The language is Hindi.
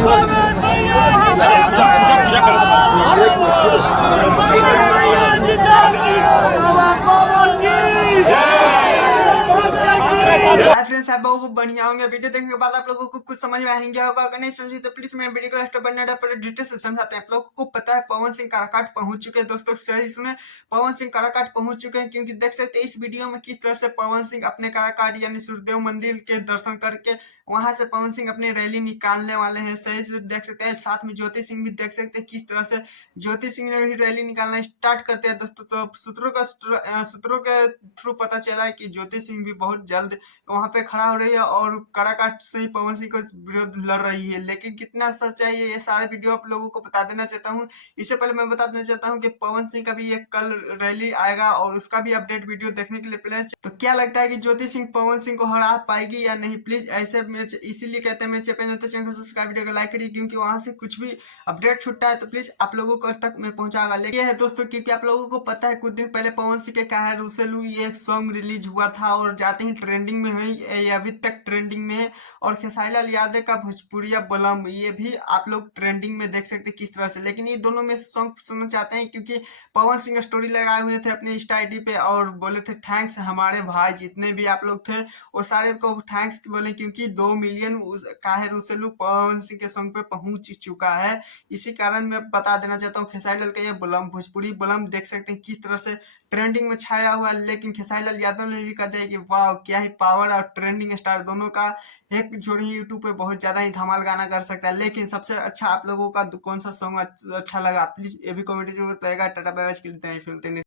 हाय फ्रेंड्स, आप बहुत बढ़िया होंगे। वीडियो देखने के बाद आप लोगों को कुछ समझ में आएंगे होगा। अगर नहीं समझे तो प्लीज मेरे वीडियो को एक्स्ट्रा बनने पर डिटेल से समझाते हैं। आप लोगों को पता है पवन सिंह काराकाट पहुंच चुके हैं दोस्तों। सही सुने, पवन सिंह काराकाट पहुंच चुके हैं, क्योंकि देख सकते हैं इस वीडियो में किस तरह से पवन सिंह अपने काराकाट यानी सूर्यदेव मंदिर के दर्शन करके वहां से पवन सिंह अपनी रैली निकालने वाले हैं। सही से देख सकते हैं, साथ में ज्योति सिंह भी देख सकते हैं किस तरह से ज्योति सिंह ने भी रैली निकालना स्टार्ट करते हैं दोस्तों। तो सूत्रों के थ्रू पता चला है कि ज्योति सिंह भी बहुत जल्द वहां पे खड़ा हो रही है और काराकाट से ही पवन सिंह के विरुद्ध लड़ रही है। लेकिन कितना सच है ये सारे वीडियो आप लोगों को बता देना चाहता हूँ। इससे पहले मैं बता देना चाहता हूँ कि पवन सिंह का भी एक कल रैली आएगा और उसका भी अपडेट वीडियो देखने के लिए प्लीज। तो क्या लगता है कि ज्योति सिंह पवन सिंह को हरा पाएगी या नहीं? प्लीज ऐसे इसीलिए कहते हैं मेरे चैनल तो चैनल को सब्सक्राइब, वीडियो को लाइक करिए, क्योंकि वहां से कुछ भी अपडेट छूटता है तो प्लीज आप लोगों को तक मैं पहुंचाऊंगा। लेकिन ये है दोस्तों, क्योंकि आप लोगों को पता है कुछ दिन पहले पवन सिंह के काहे रूसेलू ये एक सॉन्ग रिलीज हुआ था और जाते ही ट्रेंडिंग में हुई, ये अभी तक ट्रेंडिंग में है। और खेसारी लाल यादव का भोजपुरिया बलम ये भी आप लोग ट्रेंडिंग में देख सकते हैं किस तरह से। लेकिन ये दोनों में से सॉन्ग सुनना चाहते हैं, क्योंकि पवन सिंह स्टोरी लगाए हुए थे अपने इंस्टा आईडी पे और बोले थे थैंक्स हमारे भाई, जितने भी आप लोग थे वो सारे को थैंक्स बोले, क्योंकि 2 मिलियन काहे रूसेलू पवन सिंह के सॉन्ग पे पहुंच चुका है। इसी कारण मैं बता देना चाहता हूँ खेसारी लाल का ये बलम भोजपुरी बलम देख सकते हैं किस तरह से ट्रेंडिंग में छाया हुआ है। लेकिन खेसारी लाल यादव ने भी कहते हैं कि वाह क्या ही पावर, और ट्रेंडिंग स्टार दोनों का एक जोड़ी यूट्यूब पे बहुत ज्यादा ही धमाल गाना कर सकता है। लेकिन सबसे अच्छा आप लोगों का कौन सा सॉन्ग अच्छा लगा प्लीज ये भी कमेंट जरूर बताइएगा। टाटा बाय बाय, फिर